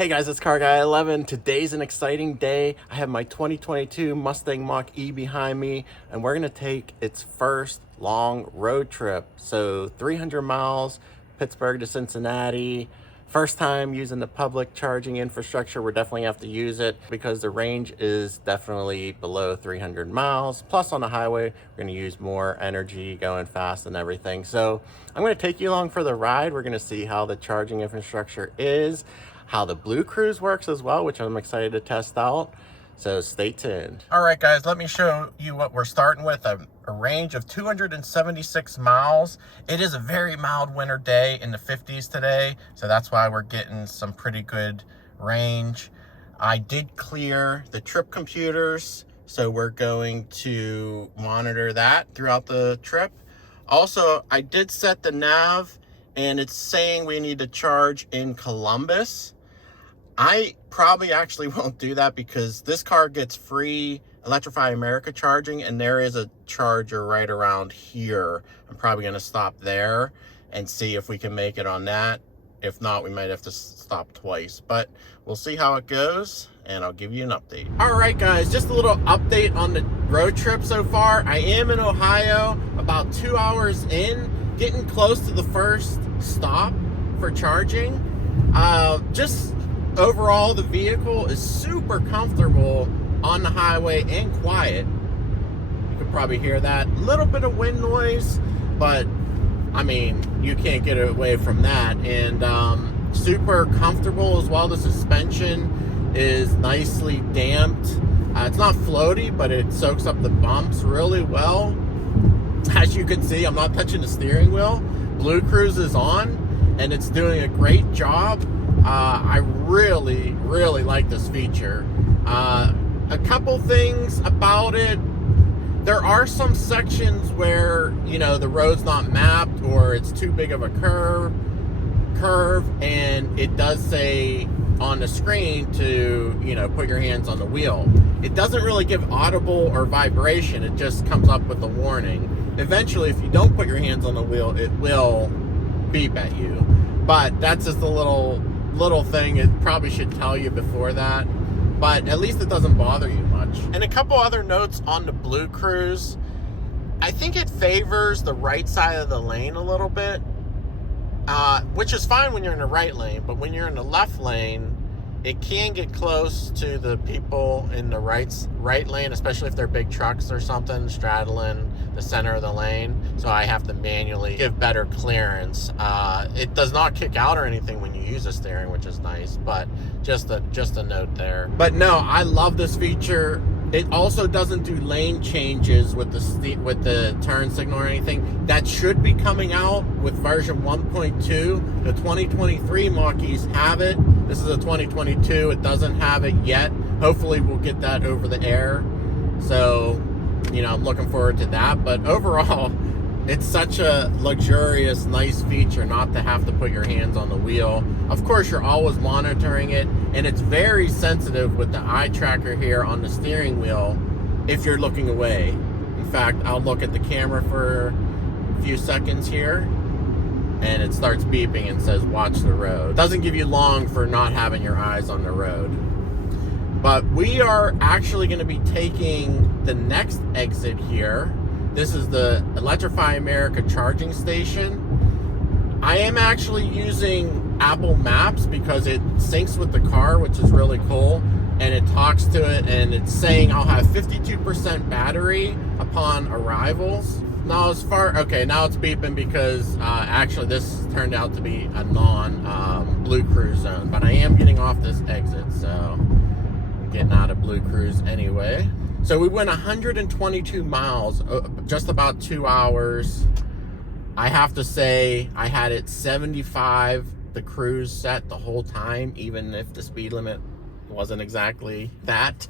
Hey guys, it's Car Guy 11. Today's an exciting day. I have my 2022 Mustang Mach-E behind me, and we're gonna take its first long road trip. So 300 miles, Pittsburgh to Cincinnati. First time using the public charging infrastructure. We're definitely have to use it because the range is definitely below 300 miles. Plus on the highway, we're gonna use more energy going fast and everything. So I'm gonna take you along for the ride. We're gonna see how the charging infrastructure is, how the BlueCruise works as well, which I'm excited to test out. So stay tuned. All right, guys, let me show you what we're starting with. A range of 276 miles. It is a very mild winter day in the 50s today, so that's why we're getting some pretty good range. I did clear the trip computers, so we're going to monitor that throughout the trip. Also, I did set the nav, and it's saying we need to charge in Columbus. I probably actually won't do that because this car gets free Electrify America charging, and there is a charger right around here. I'm probably going to stop there and see if we can make it on that. If not, we might have to stop twice, but we'll see how it goes, and I'll give you an update. All right, guys, just a little update on the road trip so far. I am in Ohio, about 2 hours in, getting close to the first stop for charging. Just overall, the vehicle is super comfortable on the highway and quiet. You could probably hear that. A little bit of wind noise, but I mean, you can't get away from that. And super comfortable as well. The suspension is nicely damped. It's not floaty, but it soaks up the bumps really well. As you can see, I'm not touching the steering wheel. BlueCruise is on, and it's doing a great job. I really like this feature. A couple things about it. There are some sections where, you know, the road's not mapped or it's too big of a curve, and it does say on the screen to, you know, put your hands on the wheel. It doesn't really give audible or vibration. It just comes up with a warning. Eventually, if you don't put your hands on the wheel, it will beep at you. But that's just a little thing. It probably should tell you before that, but at least it doesn't bother you much. And a couple other notes on the BlueCruise. I think it favors the right side of the lane a little bit, which is fine when you're in the right lane, but when you're in the left lane, it can get close to the people in the right lane, especially if they're big trucks or something straddling the center of the lane. So I have to manually give better clearance. It does not kick out or anything when you use the steering, which is nice, but just a note there. But no, I love this feature. It also doesn't do lane changes with the turn signal or anything. That should be coming out with version 1.2. The 2023 Mach-E's have it. This is a 2022. It doesn't have it yet. Hopefully we'll get that over the air. So, you know, I'm looking forward to that. But overall, it's such a luxurious, nice feature not to have to put your hands on the wheel. Of course, you're always monitoring it, and it's very sensitive with the eye tracker here on the steering wheel if you're looking away. In fact, I'll look at the camera for a few seconds here, and it starts beeping and says, watch the road. It doesn't give you long for not having your eyes on the road. But we are actually going to be taking the next exit here. This is the Electrify America charging station. I am actually using Apple Maps because it syncs with the car, which is really cool. And it talks to it, and it's saying I'll have 52% battery upon arrivals. Now now it's beeping because actually this turned out to be a non-BlueCruise zone. But I am getting off this exit, so I'm getting out of BlueCruise anyway. So we went 122 miles, just about 2 hours. I have to say, I had it 75, the cruise set the whole time, even if the speed limit wasn't exactly that.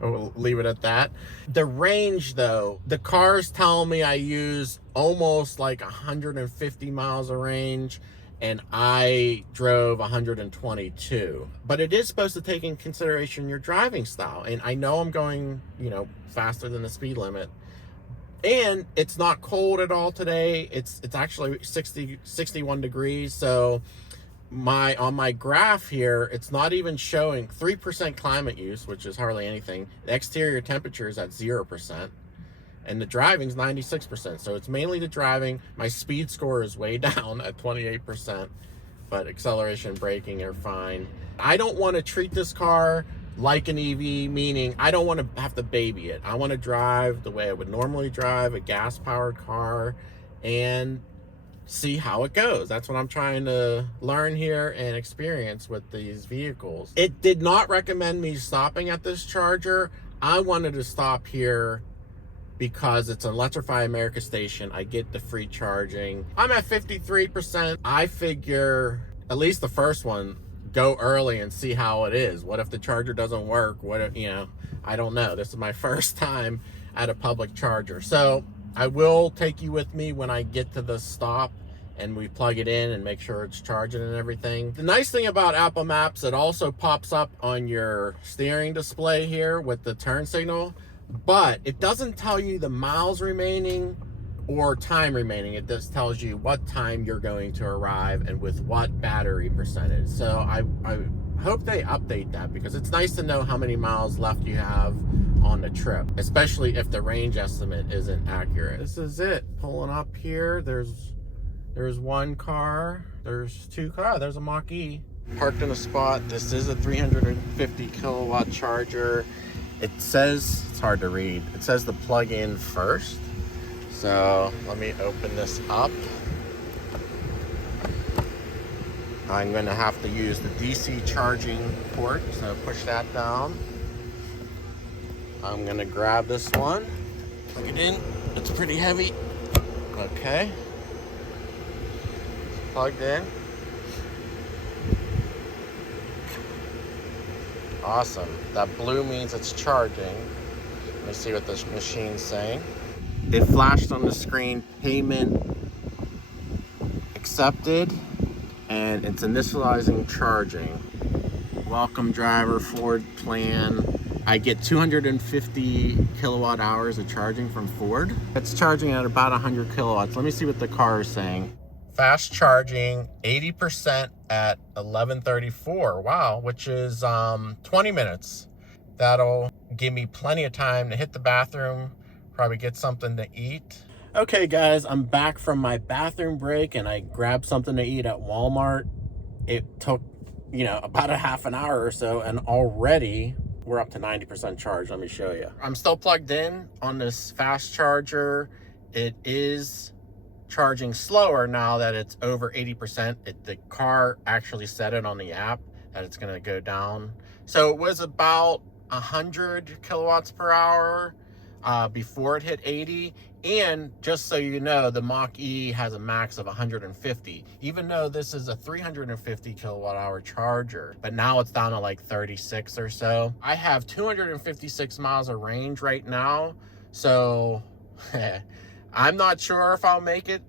We'll leave it at that. The range, though, the cars tell me I use almost like 150 miles of range, and I drove 122. But it is supposed to take in consideration your driving style. And I know I'm going, you know, faster than the speed limit. And it's not cold at all today. It's actually 61 degrees. So on my graph here, it's not even showing 3% climate use, which is hardly anything. The exterior temperature is at 0%. And the driving's 96%. So it's mainly the driving. My speed score is way down at 28%, but acceleration and braking are fine. I don't want to treat this car like an EV, meaning I don't want to have to baby it. I want to drive the way I would normally drive a gas-powered car and see how it goes. That's what I'm trying to learn here and experience with these vehicles. It did not recommend me stopping at this charger. I wanted to stop here because it's an Electrify America station. I get the free charging. I'm at 53%. I figure, at least the first one, go early and see how it is. What if the charger doesn't work? What if, you know, I don't know. This is my first time at a public charger. So I will take you with me when I get to the stop and we plug it in and make sure it's charging and everything. The nice thing about Apple Maps, it also pops up on your steering display here with the turn signal, but it doesn't tell you the miles remaining or time remaining. It just tells you what time you're going to arrive and with what battery percentage. So I hope they update that, because it's nice to know how many miles left you have on the trip, especially if the range estimate isn't accurate. This is it, pulling up here. There's one car, there's two cars, there's a Mach-E. Parked in a spot. This is a 350 kilowatt charger. It says, it's hard to read, it says to plug in first. So let me open this up. I'm gonna have to use the DC charging port, so push that down. I'm gonna grab this one, plug it in. It's pretty heavy. Okay. It's plugged in. Awesome. That blue means it's charging. Let me see what this machine's saying. It flashed on the screen, payment accepted, and it's initializing charging. Welcome driver, Ford plan. I get 250 kilowatt hours of charging from Ford. It's charging at about 100 kilowatts. Let me see what the car is saying. Fast charging, 80% at 11:34. Wow, which is 20 minutes. That'll give me plenty of time to hit the bathroom, probably get something to eat. Okay guys, I'm back from my bathroom break and I grabbed something to eat at Walmart. It took, you know, about a half an hour or so, and already we're up to 90% charge. Let me show you. I'm still plugged in on this fast charger. It is charging slower now that it's over 80%. The car actually said it on the app that it's gonna go down. So it was about 100 kilowatts per hour before it hit 80. And just so you know, the Mach-E has a max of 150, even though this is a 350 kilowatt hour charger, but now it's down to like 36 or so. I have 256 miles of range right now, so I'm not sure if I'll make it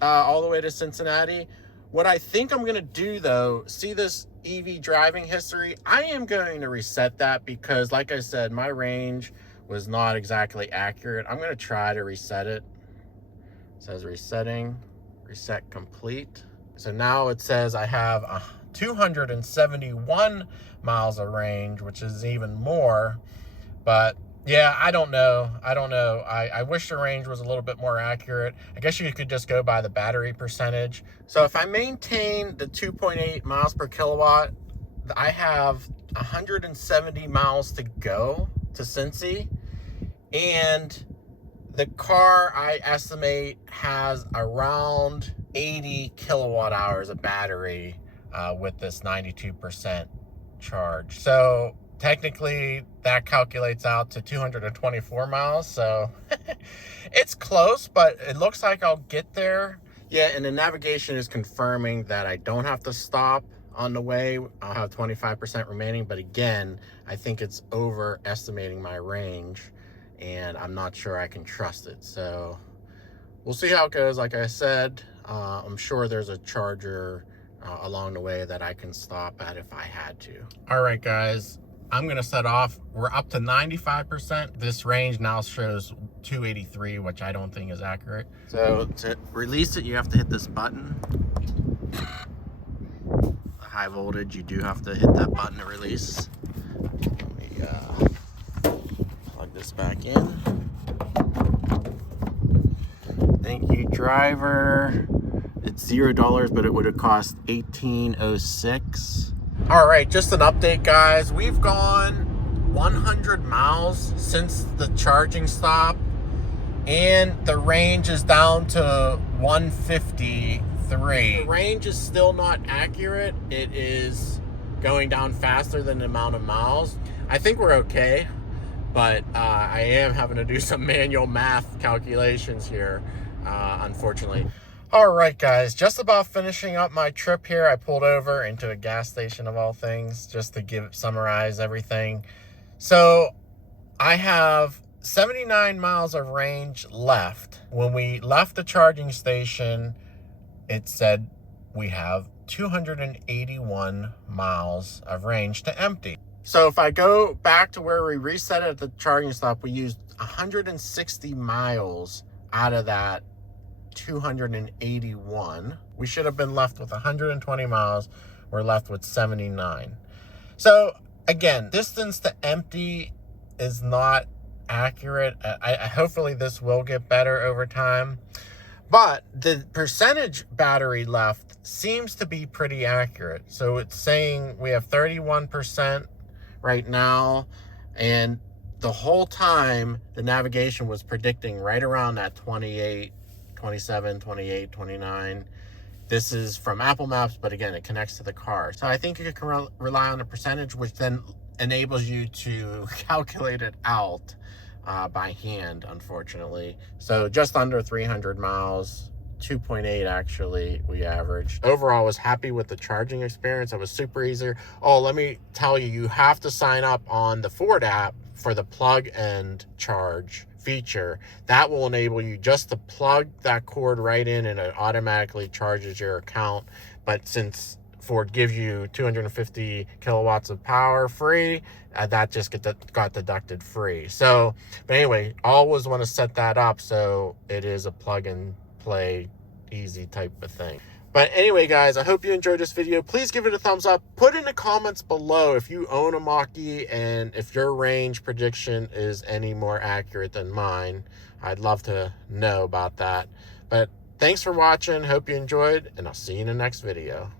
all the way to Cincinnati. What I think I'm gonna do though, see this EV driving history, I am going to reset that, because like I said, my range was not exactly accurate. I'm gonna try to reset it. It says resetting, reset complete. So now it says I have 271 miles of range, which is even more, but yeah, I don't know. I wish the range was a little bit more accurate. I guess you could just go by the battery percentage. So if I maintain the 2.8 miles per kilowatt, I have 170 miles to go to Cincy. And the car, I estimate, has around 80 kilowatt hours of battery with this 92% charge. So technically that calculates out to 224 miles. So it's close, but it looks like I'll get there. Yeah, and the navigation is confirming that I don't have to stop on the way. I'll have 25% remaining, but again, I think it's overestimating my range, and I'm not sure I can trust it. So we'll see how it goes. Like I said, I'm sure there's a charger along the way that I can stop at if I had to. All right, guys, I'm gonna set off. We're up to 95%. This range now shows 283, which I don't think is accurate. So to release it, you have to hit this button. high voltage, you do have to hit that button to release. Let me plug this back in. Thank you, driver. It's $0, but it would have cost $18.06. All right, just an update, guys. We've gone 100 miles since the charging stop, and the range is down to 153. The range is still not accurate. It is going down faster than the amount of miles. I think we're okay, but I am having to do some manual math calculations here, unfortunately. All right, guys, just about finishing up my trip here. I pulled over into a gas station of all things just to summarize everything. So I have 79 miles of range left. When we left the charging station, it said we have 281 miles of range to empty. So if I go back to where we reset it at the charging stop, we used 160 miles out of that 281. We should have been left with 120 miles. We're left with 79. So again, distance to empty is not accurate. Hopefully this will get better over time, but the percentage battery left seems to be pretty accurate. So it's saying we have 31% right now, and the whole time the navigation was predicting right around that 28, 27, 28, 29. This is from Apple Maps, but again, it connects to the car. So I think you can rely on the percentage, which then enables you to calculate it out by hand, unfortunately. So just under 300 miles, 2.8 actually, we averaged. Overall, I was happy with the charging experience. It was super easy. Oh, let me tell you, you have to sign up on the Ford app for the plug and charge feature. That will enable you just to plug that cord right in, and it automatically charges your account. But since Ford gives you 250 kilowatts of power free, that just got deducted free. So, but anyway, always want to set that up so it is a plug and play easy type of thing. But anyway, guys, I hope you enjoyed this video. Please give it a thumbs up. Put in the comments below if you own a Mach-E and if your range prediction is any more accurate than mine. I'd love to know about that. But thanks for watching. Hope you enjoyed, and I'll see you in the next video.